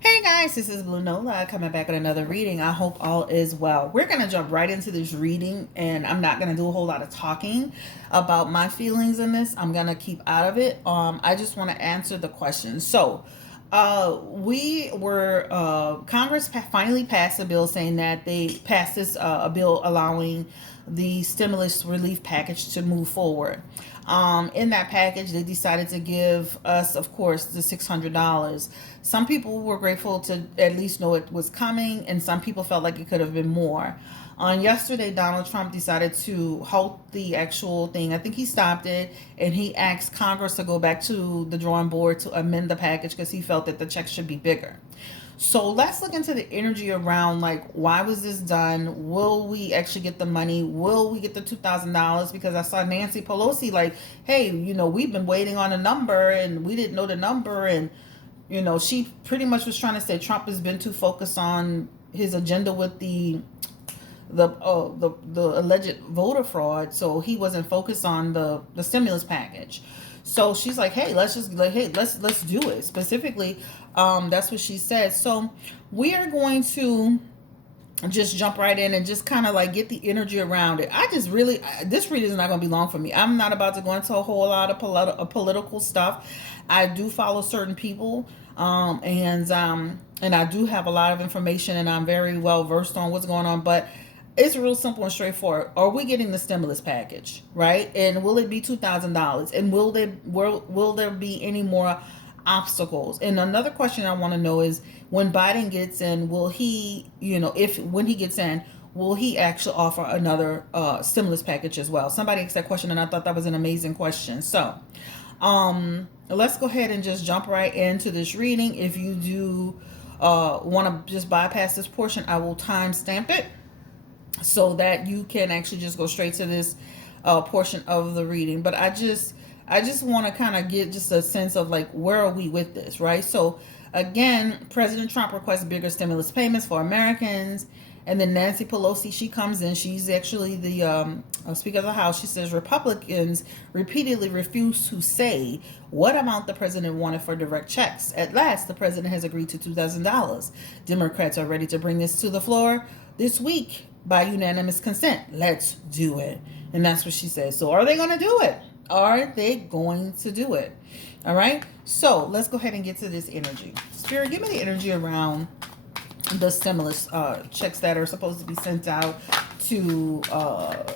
Hey guys, this is Blue Nola coming back with another reading. I hope all is well. We're going to jump right into this reading, and I'm not going to do a whole lot of talking about my feelings in this. I'm going to keep out of it. I just want to answer the question. Congress finally passed a bill saying that they passed this a bill allowing the stimulus relief package to move forward. In that package, they decided to give us, of course, the $600. Some people were grateful to at least know it was coming, and some people felt like it could have been more. On yesterday, Donald Trump decided to halt the actual thing. I think he stopped it, and he asked Congress to go back to the drawing board to amend the package because he felt that the check should be bigger. So let's look into the energy around, like, why was this done? Will we actually get the money? Will we get the $2,000? Because I saw Nancy Pelosi like, hey, we've been waiting on a number and we didn't know the number. And, she pretty much was trying to say Trump has been too focused on his agenda with the alleged voter fraud, so he wasn't focused on the stimulus package. So she's like, hey, let's do it. Specifically, that's what she said. So we are going to just jump right in and just kind of like get the energy around it. This reading is not going to be long for me. I'm not about to go into a whole lot of political stuff. I do follow certain people, and I do have a lot of information, and I'm very well versed on what's going on. But it's real simple and straightforward. Are we getting the stimulus package, right? And will it be $2,000? And will there be any more obstacles? And another question I want to know is, when Biden gets in, will he, if when he gets in, will he actually offer another stimulus package as well? Somebody asked that question, and I thought that was an amazing question. So, let's go ahead and just jump right into this reading. If you do want to just bypass this portion, I will time stamp it so that you can actually just go straight to this portion of the reading. But I just want to kind of get just a sense of, like, where are we with this, right? So again, President Trump requests bigger stimulus payments for Americans. And then Nancy Pelosi, she comes in. She's actually the Speaker of the House. She says Republicans repeatedly refuse to say what amount the president wanted for direct checks. At last, the president has agreed to $2,000. Democrats are ready to bring this to the floor this week by unanimous consent. Let's do it. And that's what she says. So are they going to do it? Are they going to do it? All right. So let's go ahead and get to this energy. Spirit, give me the energy around the stimulus checks that are supposed to be sent out to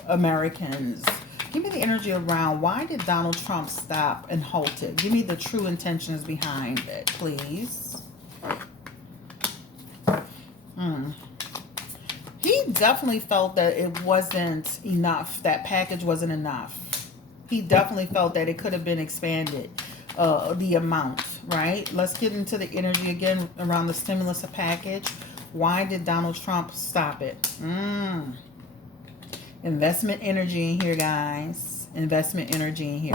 Americans. Give me the energy around, why did Donald Trump stop and halt it? Give me the true intentions behind it, please. He definitely felt that it wasn't enough. That package wasn't enough. He definitely felt that it could have been expanded, the amount, right? Let's get into the energy again around the stimulus package. Why did Donald Trump stop it? Investment energy in here, guys. Investment energy in here.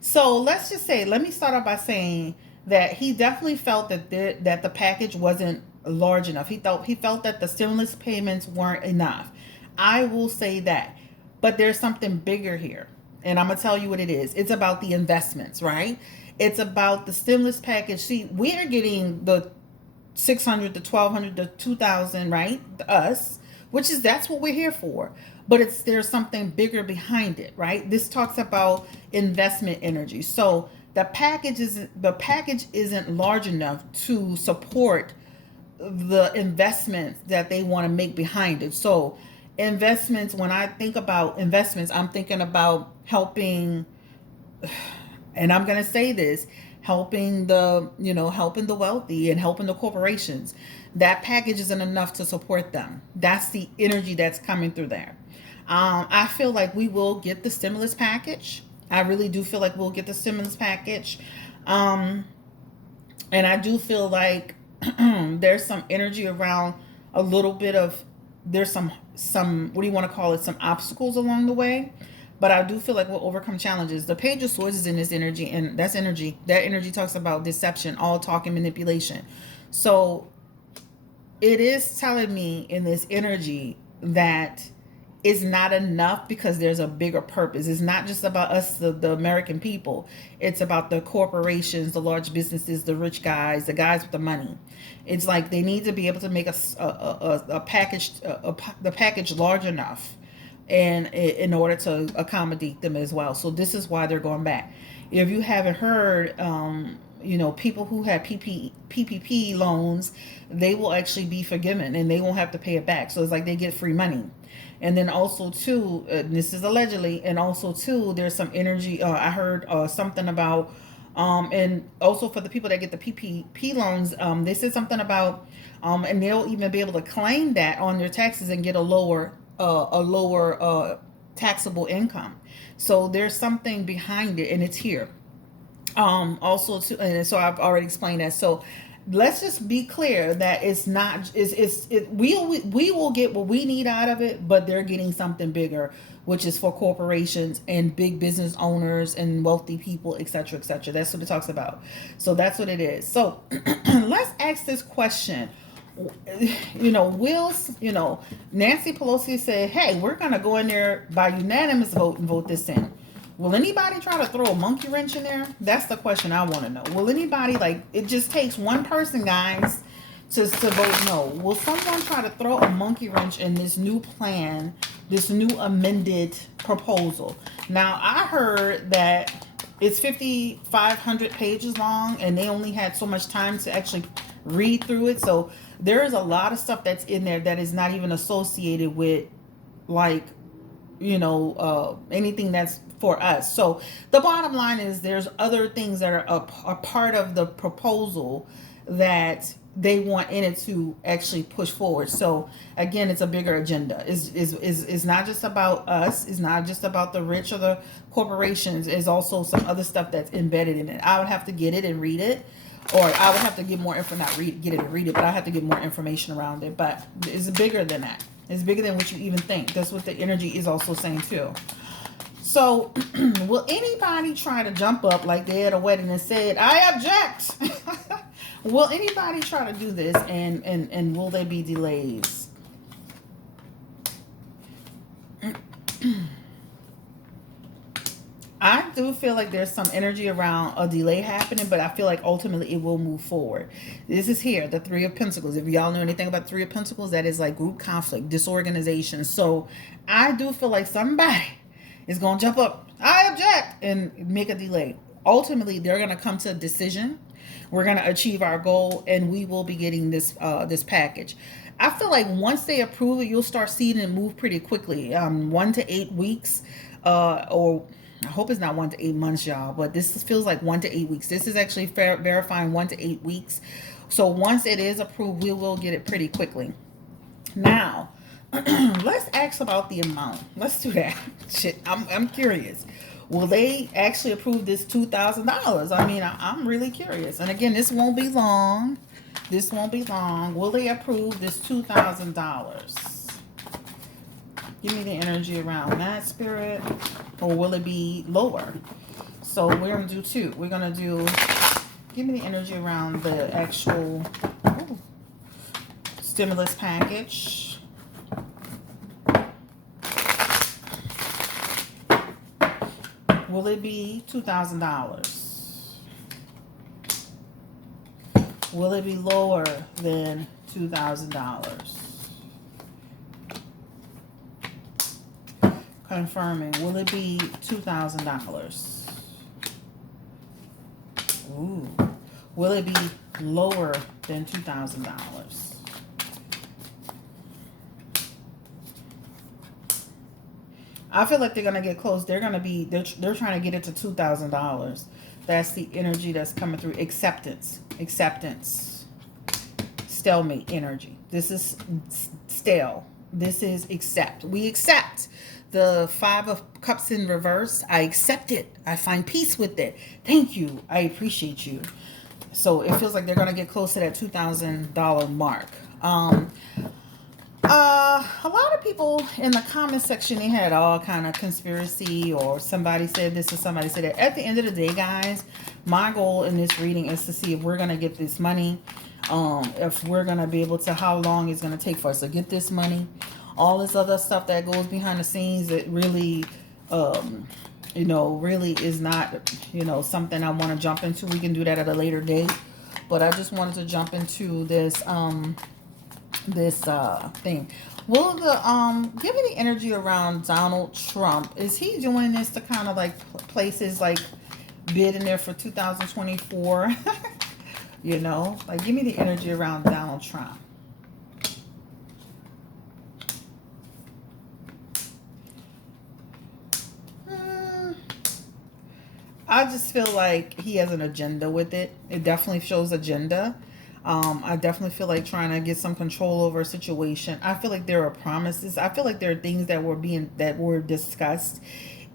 So let's just say, let me start off by saying that he definitely felt that that the package wasn't large enough. He felt that the stimulus payments weren't enough. I will say that. But there's something bigger here. And I'm going to tell you what it is. It's about the investments, right? It's about the stimulus package. See, we are getting the 600 to 1200 to 2000, right? Us, that's what we're here for. But there's something bigger behind it, right? This talks about investment energy. So the package isn't large enough to support the investments that they want to make behind it. So investments, when I think about investments, I'm thinking about helping, and I'm going to say this, helping the wealthy and helping the corporations. That package isn't enough to support them. That's the energy that's coming through there. I feel like we will get the stimulus package. I really do feel like we'll get the stimulus package. And I do feel like there's some energy around a little bit of, there's some what do you want to call it, some obstacles along the way. But I do feel like we'll overcome challenges. The Page of Swords is in this energy, and that energy talks about deception, all talk and manipulation. So it is telling me in this energy that is not enough because there's a bigger purpose. It's not just about us, the American people. It's about the corporations, the large businesses, the rich guys, the guys with the money. It's like they need to be able to make a package, the package large enough, and in order to accommodate them as well. So this is why they're going back. If you haven't heard, people who had PPP loans, they will actually be forgiven and they won't have to pay it back. So it's like they get free money. And then also too, this is allegedly, and also too, there's some energy. I heard something about, and also for the people that get the PPP loans, they said something about, and they'll even be able to claim that on their taxes and get a lower taxable income. So there's something behind it, and it's here. Also to, and so I've already explained that. So let's just be clear that it's not we will get what we need out of it, but they're getting something bigger, which is for corporations and big business owners and wealthy people, etc., etc. That's what it talks about. So that's what it is. So let's ask this question. Will, Nancy Pelosi said, hey, we're going to go in there by unanimous vote and vote this in. Will anybody try to throw a monkey wrench in there? That's the question I want to know. Will anybody, it just takes one person, guys, to vote no. Will someone try to throw a monkey wrench in this new plan, this new amended proposal? Now, I heard that it's 5,500 pages long, and they only had so much time to actually read through it. So there is a lot of stuff that's in there that is not even associated with, anything that's for us. So the bottom line is there's other things that are a part of the proposal that they want in it to actually push forward. So again, it's a bigger agenda. Is not just about us. It's not just about the rich or the corporations. It's also some other stuff that's embedded in it. I would have to get it and read it, or I would have to get more info, get it and read it, but I have to get more information around it. But it's bigger than that. It's bigger than what you even think. That's what the energy is also saying too. So, will anybody try to jump up like they had a wedding and said, I object? Will anybody try to do this, and will there be delays? I do feel like there's some energy around a delay happening, but I feel like ultimately it will move forward. This is here, the Three of Pentacles. If y'all know anything about Three of Pentacles, that is like group conflict, disorganization. So I do feel like somebody is going to jump up, I object, and make a delay. Ultimately, they're going to come to a decision. We're going to achieve our goal, and we will be getting this package. I feel like once they approve it, you'll start seeing it move pretty quickly. 1 to 8 weeks, or I hope it's not 1 to 8 months, y'all, but this feels like 1 to 8 weeks. This is actually verifying 1 to 8 weeks. So once it is approved, we will get it pretty quickly. Now, let's ask about the amount. Let's do that. Shit, I'm curious. Will they actually approve this $2,000? I mean, I'm really curious. And again, this won't be long. This won't be long. Will they approve this $2,000? Give me the energy around that, Spirit. Or will it be lower? So we're going to do two. We're going to do, give me the energy around the actual stimulus package. Will it be $2,000? Will it be lower than $2,000? Confirming. Will it be $2,000? Ooh. Will it be lower than $2,000? I feel like they're gonna get close. They're gonna be. They're trying to get it to $2,000. That's the energy that's coming through. Acceptance. Acceptance. Stalemate energy. This is stale. This is accept. We accept. The Five of Cups in reverse. I accept it. I find peace with it. Thank you. I appreciate you. So it feels like they're gonna get close to that $2,000 mark. A lot of people in the comment section, they had all kind of conspiracy, or somebody said this or somebody said that. At the end of the day, guys, my goal in this reading is to see if we're going to get this money, if we're going to be able to, how long it's going to take for us to get this money. all this other stuff that goes behind the scenes, it really, um, really is not, something I want to jump into. We can do that at a later date. But I just wanted to jump into this thing. Will the give me the energy around Donald Trump? Is he doing this to kind of like places like bid in there for 2024? Like give me the energy around Donald Trump. I just feel like he has an agenda with it. It definitely shows agenda. I definitely feel like trying to get some control over a situation. I feel like there are promises. I feel like there are things that were discussed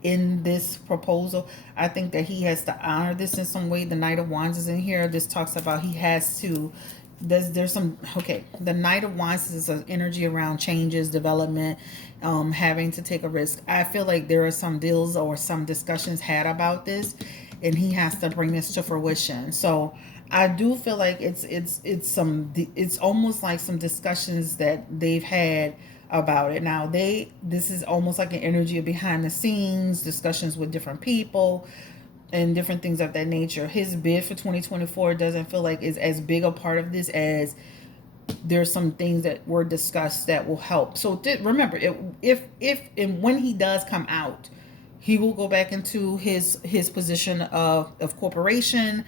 in this proposal. I think that he has to honor this in some way. The Knight of Wands is in here. This talks about he has to. There's some okay. The Knight of Wands is an energy around changes, development, having to take a risk. I feel like there are some deals or some discussions had about this, and he has to bring this to fruition. So I do feel like it's almost like some discussions that they've had about it. Now this is almost like an energy of behind the scenes discussions with different people and different things of that nature. His bid for 2024 doesn't feel like is as big a part of this as there's some things that were discussed that will help. So remember, if and when he does come out, he will go back into his position of corporation,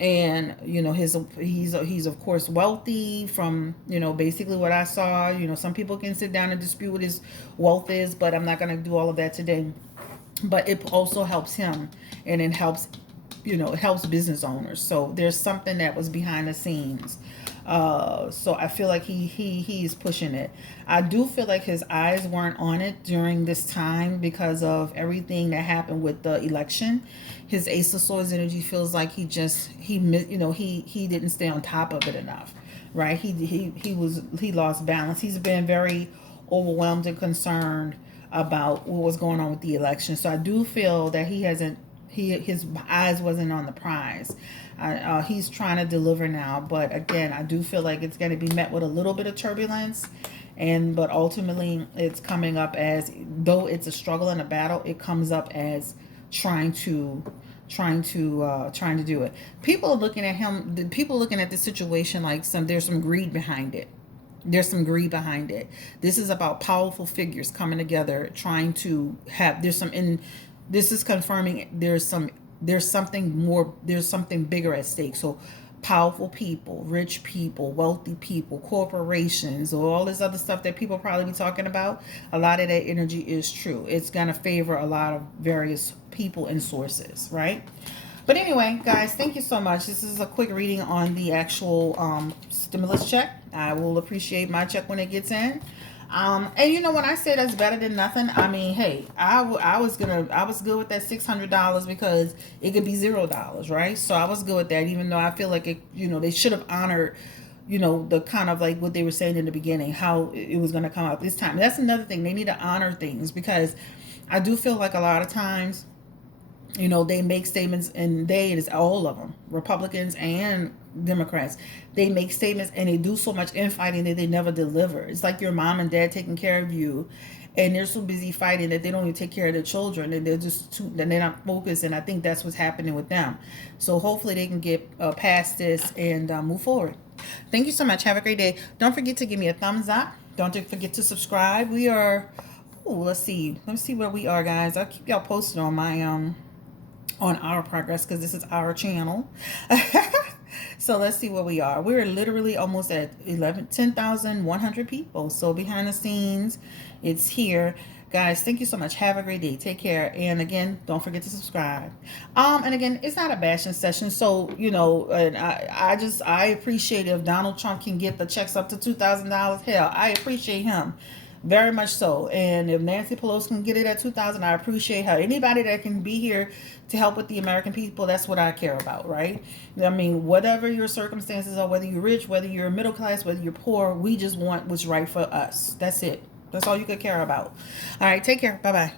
and he's of course wealthy from basically what I saw. Some people can sit down and dispute what his wealth is, but I'm not going to do all of that today. But it also helps him, and it helps it helps business owners. So there's something that was behind the scenes. So I feel like he's pushing it. I do feel like his eyes weren't on it during this time because of everything that happened with the election. His Ace of Swords energy feels like he didn't stay on top of it enough, right? He lost balance. He's been very overwhelmed and concerned about what was going on with the election. So I do feel that his eyes wasn't on the prize. He's trying to deliver now, but again, I do feel like it's going to be met with a little bit of turbulence, but ultimately it's coming up as, though it's a struggle and a battle, it comes up as trying to do it. People are looking at him. People looking at the situation like there's some greed behind it. There's some greed behind it. This is about powerful figures coming together, trying to have. This is confirming there's something more. There's something bigger at stake. So, powerful people, rich people, wealthy people, corporations, or all this other stuff that people probably be talking about. A lot of that energy is true. It's gonna favor a lot of various people and sources, right? But anyway, guys, thank you so much. This is a quick reading on the actual stimulus check. I will appreciate my check when it gets in. And when I say that's better than nothing, I mean, hey, I was good with that $600 because it could be $0, right? So I was good with that, even though I feel like it, they should have honored, the kind of like what they were saying in the beginning, how it was going to come out this time. And that's another thing. They need to honor things, because I do feel like a lot of times, they make statements, and it is all of them, Republicans and Democrats. They make statements and they do so much infighting that they never deliver. It's like your mom and dad taking care of you, and they're so busy fighting that they don't even take care of their children, and they're not focused. And I think that's what's happening with them. So hopefully they can get past this and move forward. Thank you so much. Have a great day. Don't forget to give me a thumbs up. Don't forget to subscribe. We are, let's see where we are, guys. I'll keep y'all posted on my on our progress, because this is our channel. So let's see where we are. We're literally almost at 10,100 people. So behind the scenes, it's here. Guys, thank you so much. Have a great day. Take care. And again, don't forget to subscribe. And again, it's not a bashing session. So, and I appreciate if Donald Trump can get the checks up to $2,000. Hell, I appreciate him. Very much so. And if Nancy Pelosi can get it at 2,000, I appreciate her. Anybody that can be here to help with the American people, that's what I care about, right? I mean, whatever your circumstances are, whether you're rich, whether you're middle class, whether you're poor, we just want what's right for us. That's it. That's all you could care about. All right, take care. Bye-bye.